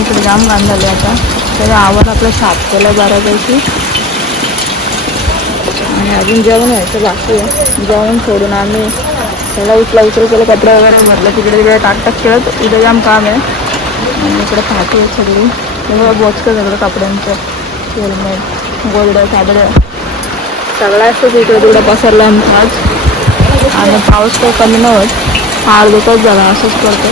इकडे जाम घाण झाले आता. तर आवर आपलं साफ केलं बऱ्यापैकी आणि अजून जेवण व्हायचं बाकी आहे. जेवण सोडून आम्ही त्याला उचल केलं, कपडे वगैरे भरलं, तिकडे टाकटाक खेळत. उद्या जाम काम आहे आणि इकडे पाठी आहे सगळी. तेव्हा बोचकं सगळं कपड्यांचं, हेल्मेट, गोदड्या, साबड्या सगळं असंच इकडे तिकडे पसरलं आमचं आज. आणि पाऊस काही कमी नाही होत, अर्धकच झाला असंच करतो.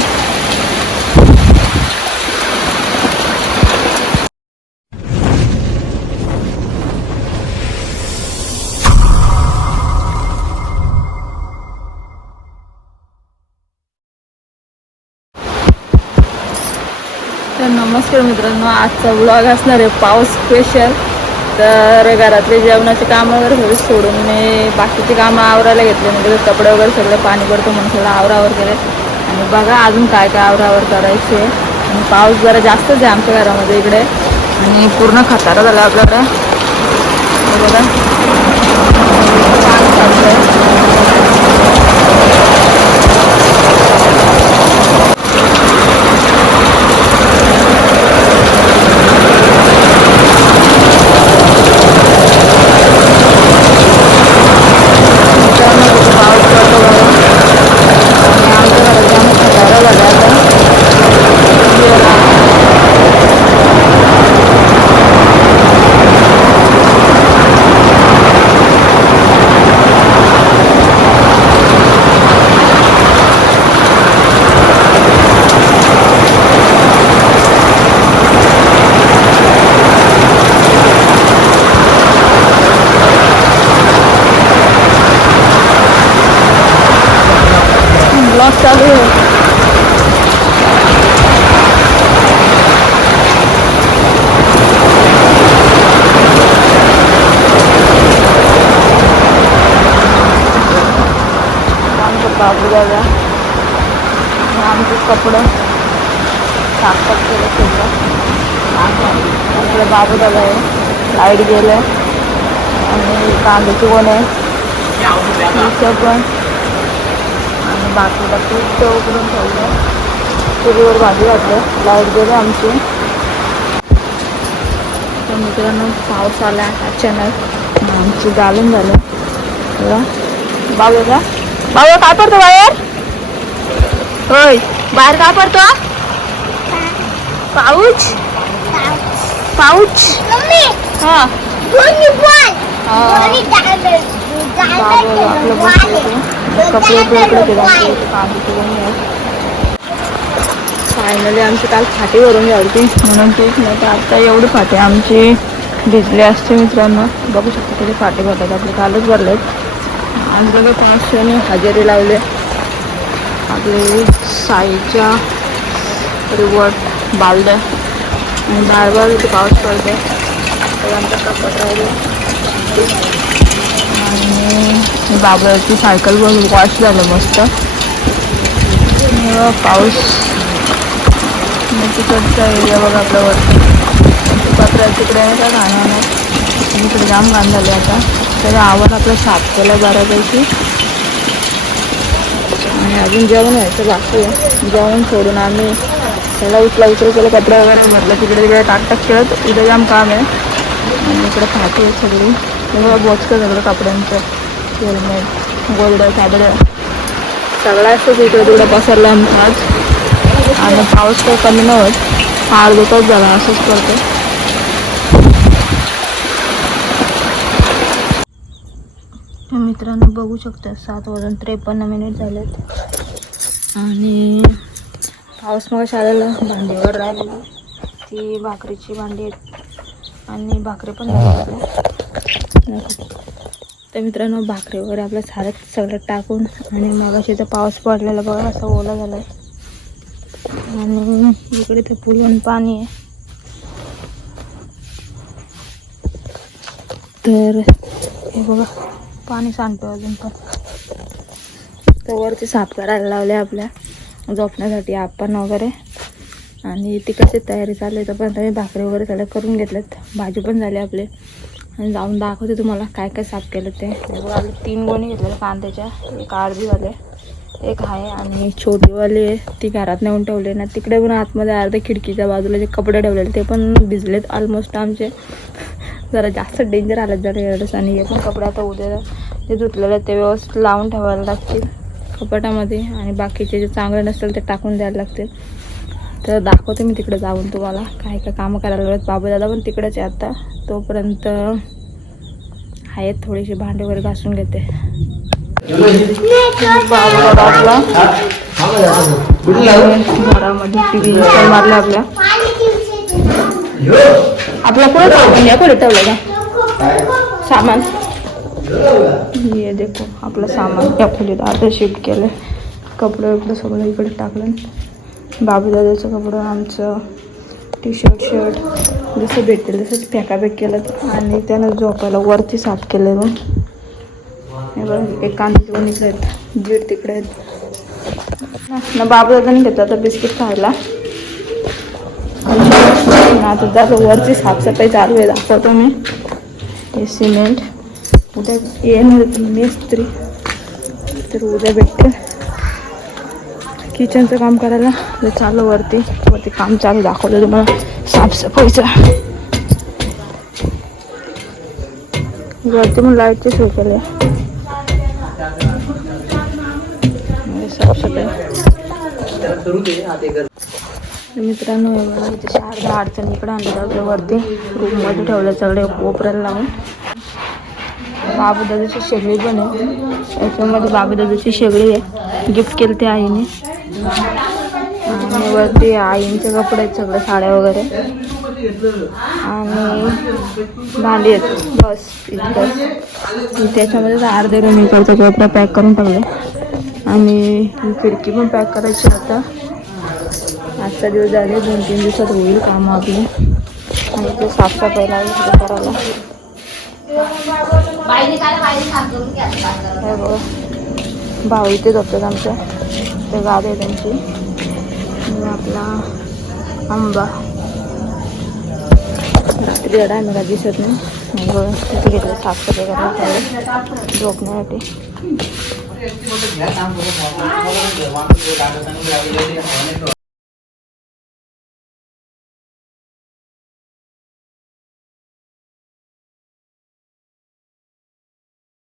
तर नमस्कार मित्रांनो, आजचा व्लॉग असणार आहे पाऊस स्पेशल. तर घरातले जेवणाचे कामं वगैरे सगळे सोडून मी बाकीचे कामं आवरायला घेतले. म्हणजे कपडे वगैरे सगळं पाणी पडतं म्हणून सगळं आवरावर केले. आणि बघा अजून काय काय आवरावर करायचे. आणि पाऊस जरा जास्तच आहे आमच्या घरामध्ये इकडे आणि पूर्ण खतारा झाला आपल्याकडे. बघा पाणी चाललंय. ब्लॉग चालू आहे. बाबू दादा आमचे कपडे साफ केले सगळं. आपलं बाबू दादा आहे, लाईट गेले आणि कांद्याची कोण आहे पण. आणि बाकीला पीठ उकडून ठेवलं, चुलीवर भाजी घातलं, लाईट गेली आमची. तर मित्रांनो पाऊस आला अचानक, आमची घालून झालं. बाबू का बाबा काय पडतो बाहेर? होय बाहेर काय पडतो? Pouch pouch. हा फायनली आमची काल फाटी भरून घ्यायची म्हणून तीच नाही तर आता एवढी फाटी आमची भिजली असते. मित्रांनो बघू शकतो किती फाटी भरतात आपले, कालच भरलेत. आणि बघा 500ने हजेरी लावले आपले साईच्या रिवॉर्ड बालद्या. आणि बार इथे पाऊस पडतो तर आमच्या कपड राहिले. आणि बाबाची सायकल बघ वॉश झालं मस्त. पाऊस तिकडचा एरिया बघा आपल्यावरती कचरा तिकडे आहे का घाणवणार. इकडे जाम घाण झाले आता. तर आवर आपलं साफ केलं बऱ्यापैकी आणि अजून जेवण व्हायचं बाकी आहे. जेवण सोडून आम्ही त्याला उचल केलं, कपडे वगैरे भरलं, तिकडे टाकटाक खेळत. उद्या जाम काम आहे आणि इकडे फाटी आहे सगळी. तेव्हा बोचकं सगळं कपड्यांचं, हेल्मेट, गोदड्या, साबड्या सगळं असंच इकडे तिकडे पसरलं आमचं आज. आणि पाऊस काही कमी नाही होत, अर्धकच झाला असंच करतो. मित्रांनो बघू शकता 7:53 झालेत आणि पाऊस मग शाळेला भांडीवर राहिलेली ती भाकरीची भांडी आहेत आणि भाकरी पण झाली. तर मित्रांनो भाकरी वगैरे आपलं सगळं टाकून आणि मग अशी तर पाऊस पडलेला बघा असं ओला झाला आहे. आणि इकडे ते पुलून पाणी आहे. तर हे बघा पाणी सांडतो अजून पण. तर वरती साफ करायला लावले आपल्या झोपण्यासाठी आपण वगैरे. आणि तिकडची तयारी चालू आहे. तोपर्यंत मी भाकरी वगैरे सगळं करून घेतलेत, भाजी पण झाली आपली. आणि जाऊन दाखवते तुम्हाला काय काय साफ केलं ते. बघा 3 गोणी घेतलेल्या कांद्याच्या, एक अर्धी झाले एक आहे आणि छोटीवाली आहे ती घरात नेऊन ठेवले ना. तिकडे पण आतमध्ये अर्ध्या खिडकीच्या बाजूला जे कपडे ठेवलेले ते पण भिजलेत ऑलमोस्ट आमचे. जरा जास्त डेंजर आलं जरा एवढंच. आणि हे पण कपडे आता उद्या जे धुतलेले ते व्यवस्थित लावून ठेवायला लागतील कपाटामध्ये. आणि बाकीचे जे चांगले नसतील ते टाकून द्यायला लागतील. तर दाखवते मी तिकडे जाऊन तुम्हाला काय काय कामं करायला लागतात. बाबू दादा पण तिकडेच आहे आता. तोपर्यंत आहेत थोडीशी भांडे वगैरे घासून घेते. बाबू दादा आपला घरामध्ये टी व्ही इन्स्टॉल मारला आपल्या. आपला कुठे सामान या कुठे ठेवलं का सामान. ये देखो आपलं सामान या खोलीत अर्धं शिफ्ट केलं. कपडे वगैरे सगळं इकडे टाकलं. बाबू दादाचं कपडं आमचं टी शर्ट जसं भेटेल तसंच पॅकापॅक केलं. आणि त्यानं झोपायला वरती साफ केलं रूम. हे बघ एक कांदे पण इकडे आहेत, दीड तिकडे आहेत ना. बाबू दादाने घेतलं आता बिस्किट खायला. आता त्याचं वरची साफसफाई चालू आहे. दाखवतो मी. हे सिमेंट उद्या येणार मिस्त्री तर उद्या भेटते. किचनचं काम करायला ते चालू वरती काम चालू. दाखवलं तुम्हाला साफसफाईचं. वरती पण लाईटची सोय केली आहे. साफसफाई मित्रांनो इथे शारदा अडचण इकडे आणलं आपल्या वरती रूममध्ये ठेवलं सगळे कोपऱ्याला लावून. बाबू दादाची शेगडी पण आहे याच्यामध्ये. बाबू दादाची शेगडी आहे गिफ्ट केली ते आईने. आणि वरती आईंचे कपडे आहेत सगळे साड्या वगैरे आणि भांडी आहेत बस इतकंच. त्याच्यामध्ये अर्धे रूम इकडचा कोपरा पॅक करून टाकले. आणि खिडकी पण पॅक करायची होता. आजचा दिवस झाले 2-3 दिवसात होईल कामं आपली. आणि ते साफसफाई लागेल करायला. हे बघा भाऊ इथे झोपतात आमच्या. ते गाडी आहे त्यांची. आपला आंबा रात्री एवढा आम्हाला दिसत नाही. तिथे घेतलं साफसफाई करायला झोपण्यासाठी.